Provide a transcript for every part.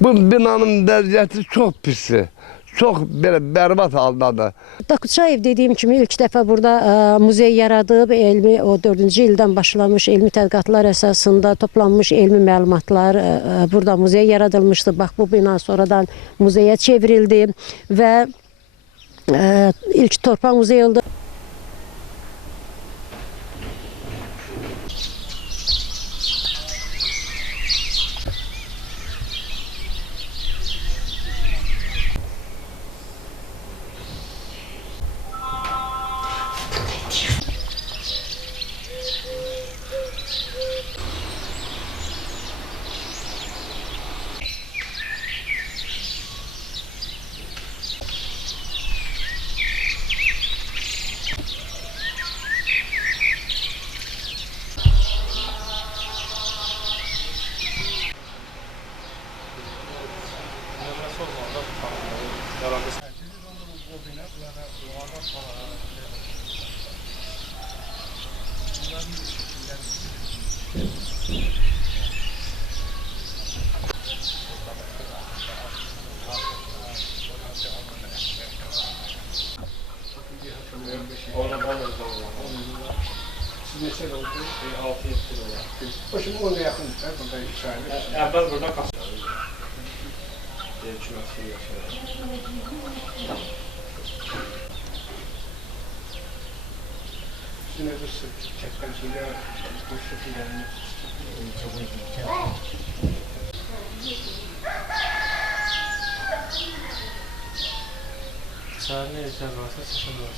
Bu binanın vəziyyəti çox pisdir. Çox belə bərbad haldadır. Dokuçayev dediyim kimi ilk dəfə burada muzey yaradıb, elmi o 4-cü ildən başlamış elmi tədqiqatlar əsasında toplanmış elmi məlumatlar burada muzey yaradılmışdı. Bax bu bina sonradan muzeyə çevrildi və ilk torpaq muzeyi oldu. Neçə oldu? 6-7 il oldu. O şimdi ona yaxındır, burada içəri. Əvvəl burada qaçır. Küməsi yaşayır. Üstüne bir sırt çəkdən sonra bu şəkillərini çok uzun. Çağır ne işler varsa sıkıntı var.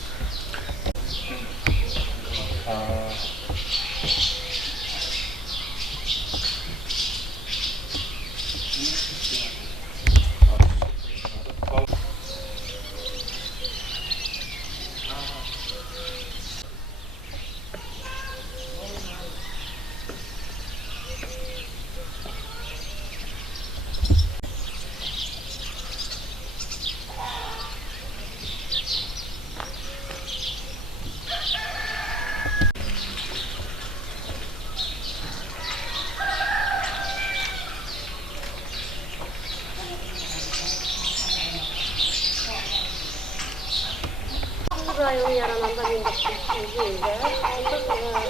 Rayon yarananda 1900-cü ildə artıq məlumat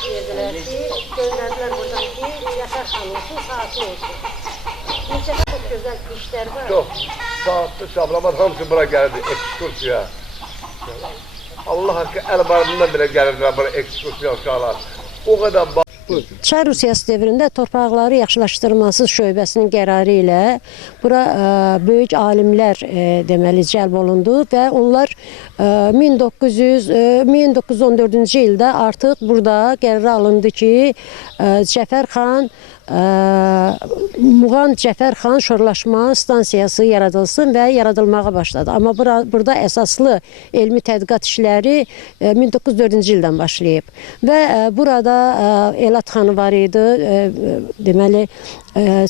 verdilər ki, göndərdilər buradan ki, Yaşar xanımsın saati olsun. Neçə çox gözəl işlər var. Çox. Saatlı Şabrabat hamısı bura gəlirdi, ekskursiya. Allah haqqı əl barından belə gəlirdilər bura ekskursiya uşaqlar. O qədər Çar Rusiyası dövründə torpaqları yaxşılaşdırılması şöbəsinin qərarı ilə bura böyük alimlər deməli cəlb olundu və onlar 1914-cü ildə artıq burada qərar alındı ki, Cəfər xan Muğan Cəfər xan şorlaşma stansiyası yaradılsın və yaradılmağa başladı. Amma burada əsaslı elmi tədqiqat işləri 1904-cü ildən başlayıb. Və burada Elat xanı var idi, deməli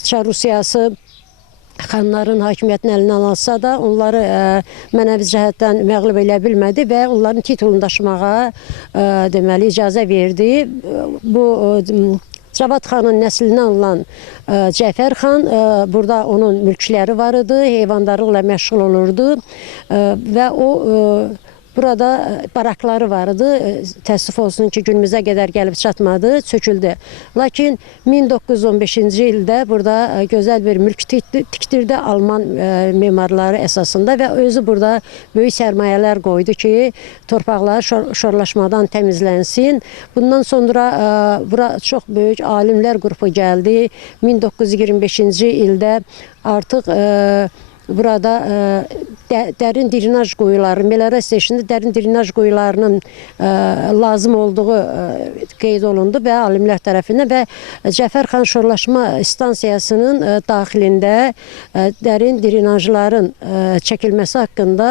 Çar Rusiyası xanların hakimiyyətini əlinə alsa da onları mənəvi cəhətdən məğlub elə bilmədi və onların titulunu daşımağa deməli icazə verdi. Bu Cavad xanın nəslindən olan Cəfər xan, burada onun mülkləri var idi, heyvandarlıqla məşğul olurdu və o burada barakları vardı. Təəssüf olsun ki, günümüzə qədər gəlib çatmadı, çöküldü. Lakin 1915-ci ildə burada gözəl bir mülk tikdirdi Alman memarları əsasında və özü burada böyük sərmayələr qoydu ki, torpaqlar şorlaşmadan təmizlənsin. Bundan sonra bura çox böyük alimlər qrupu gəldi. 1925-ci ildə artıq burada dərin drenaj quyuları, meliorasiya işində dərin drenaj quyularının lazım olduğu qeyd olundu və alimlər tərəfindən və Cəfər xan şorlaşma stansiyasının daxilində dərin drenajların çəkilməsi haqqında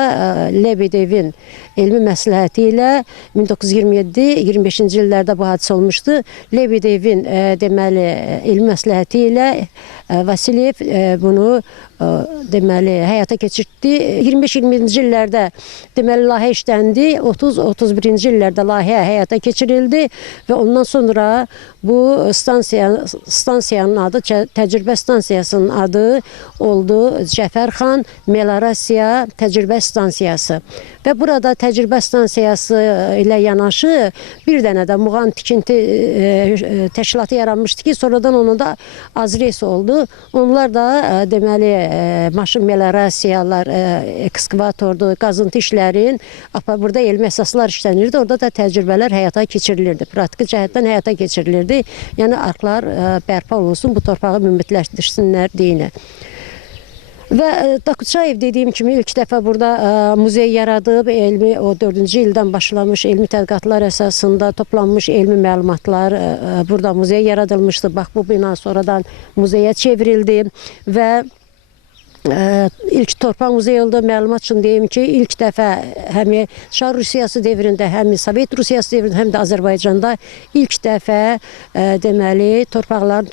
Lebedevin elmi məsləhəti ilə 1927-25-ci illərdə bu hadisə olmuşdu. Lebedevin deməli elmi məsləhəti ilə Vasilyev bunu deməli həyata keçirtdi. 25-20-ci illərdə deməli layihə işləndi. 30-31-ci illərdə layihə həyata keçirildi və ondan sonra bu stansiyanın adı, təcrübə stansiyasının adı oldu Cəfərxan Melorasiya Təcrübə Stansiyası. Və burada təcrübə stansiyası ilə yanaşı bir dənə də muğam tikinti təşkilatı yaranmışdı ki, sonradan onun da Azres oldu. Onlar da deməli maşın melorasiyalar, ekskavatordur, qazıntı işlərin burada elmi əsaslar işlənirdi. Orada da təcrübələr həyata keçirilirdi. Praktiki cəhətdən həyata keçirilirdi. Yəni arxlar bərpa olunsun, bu torpağı münbitləşdirsinlər deyinə. Və Dakuçayev dediyim kimi ilk dəfə burada muzey yaradıb, elmi o 4-cü ildən başlamış elmi tədqiqatlar əsasında toplanmış elmi məlumatlar burada muzey yaradılmışdı. Bax bu bina sonradan muzeyə çevrildi və ilk torpaq muzeyi oldu. Məlumat üçün deyim ki, ilk dəfə həm Çar Rusiyası devrində, həm Sovet Rusiyası devrində, həm də Azərbaycanda ilk dəfə deməli torpaqların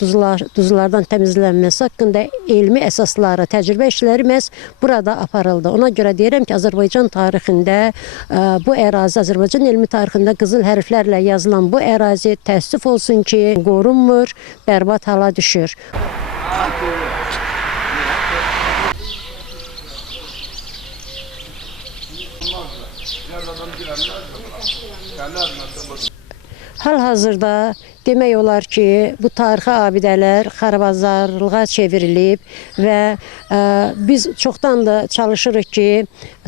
duzlardan təmizlənməsi haqqında elmi əsasları, təcrübə işləri məhz burada aparıldı. Ona görə deyirəm ki, Azərbaycan tarixində bu ərazi, Azərbaycan elmi tarixində qızıl hərflərlə yazılan bu ərazi təəssüf olsun ki, qorunmur, bərbad hala düşür. Hal-hazırda demək olar ki, bu tarixi abidələr xarabazarlığa çevrilib və biz çoxdan da çalışırıq ki,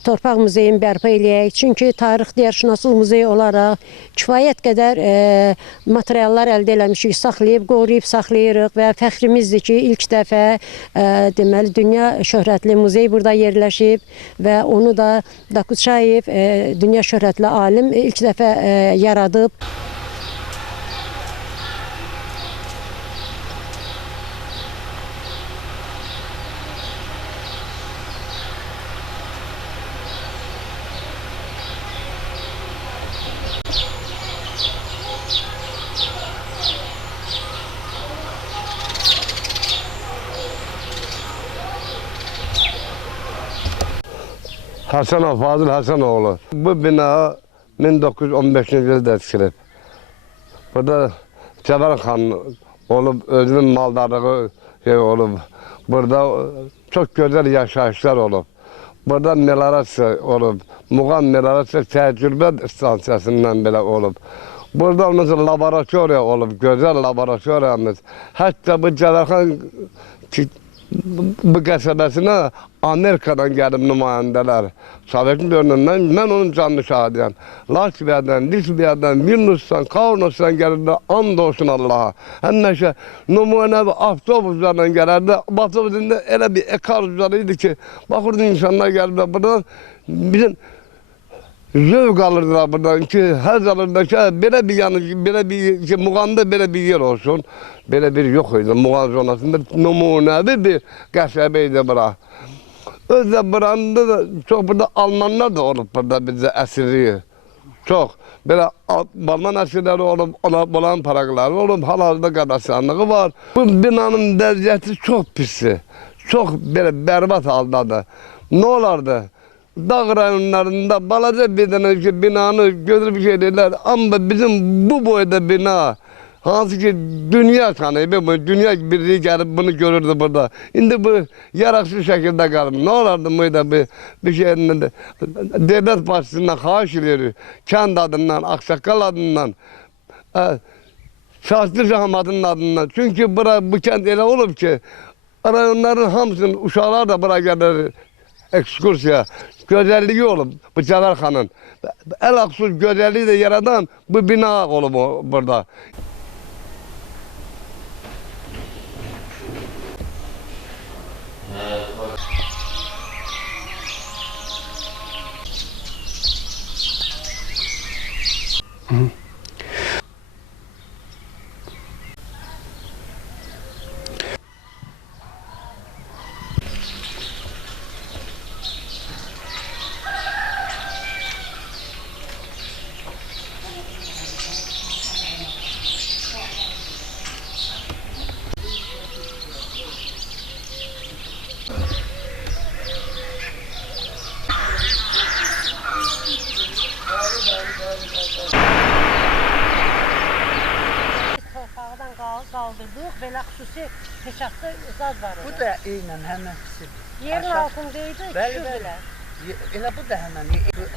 torpaq muzeyini bərpa eləyək. Çünki tarix diyarşünaslıq muzeyi olaraq kifayət qədər materiallar əldə eləmişik, saxlayıb, qoruyub saxlayırıq və fəxrimizdir ki, ilk dəfə deməli dünya şöhrətli muzey burada yerləşib və onu da Dakuçayev dünya şöhrətli alim ilk dəfə yaradıb. Həsənov, Fazıl Həsənoğlu. Bu bina 1915-ci ildə tikilib. Burada Cəfərxan olub, özünün maldarlığı olub. Burada çox gözəl yaşayışlar olub. Burada melorasiya olub. Muğam melorasiya təcrübə stansiyasından belə olub. Burada laboratoriya olub, gözəl laboratoriyamız. Hətta bu Cəfərxan bu qəsəbəsinə Amerikadan gəlib nümayəndələr. Sovetin dövründən mən onun canlı şahidiyəm. Latviyadan, Litviyadan, Vilnusdan, Kaunosdan gəlirlər, and olsun Allaha. Həmişə nümunəvi avtobuslarla gələrdi. Avtobusun da elə bir ekaruzları idi ki, baxırdı insanlar gəlirlər buradan. Bizim zövq alırdılar buradan ki, həz alırdılar ki, belə bir muğamda belə bir yer olsun. Belə bir yox idi, muğam zonasında nümunəvi bir qəsəbə idi bura. Özdə buranda da çox burada Almanlar da olub burada bizə əsirliyi. Çox. Belə Alman əsirləri olub, olan paraqları olub, hal-hazırda qardaşlarlığı var. Bu binanın vəziyyəti çox pisdir. Çox belə bərbad haldadır. Nə olardı? Dağ rayonlarında balaca bir dənə binanı götürüb gedirlər. Amma bizim bu boyda bina, hansı ki dünya tanıyıb, dünya birliği gəlib bunu görürdü burada. İndi bu yararsız şəkildə qalıb. Nə olardı bu bir şeyin devlet başçısından xahiş edirik. Kənd adından, Ağsaqqal adından, Şahslı Şahmadın adından. Çünki bu kənd elə olub ki, rayonların hamısının uşaqlar da bura gəlir ekskursiya. Gözəlliyi olub bu Cəfərxanın. Əlaqsız gözəlliyi də yaradan bu bina olub burada. doldurduq. Belə xüsusi peşaklı zad var Bu idi. da eynən həmənsidir. Yerin aşağı- altındaydı, Bəli, düşürdülər. Elə bu da həmən.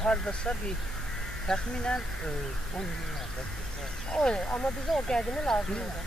Hardasa bir təxminən 10 il. O, amma bizə o qədimi lazım idi.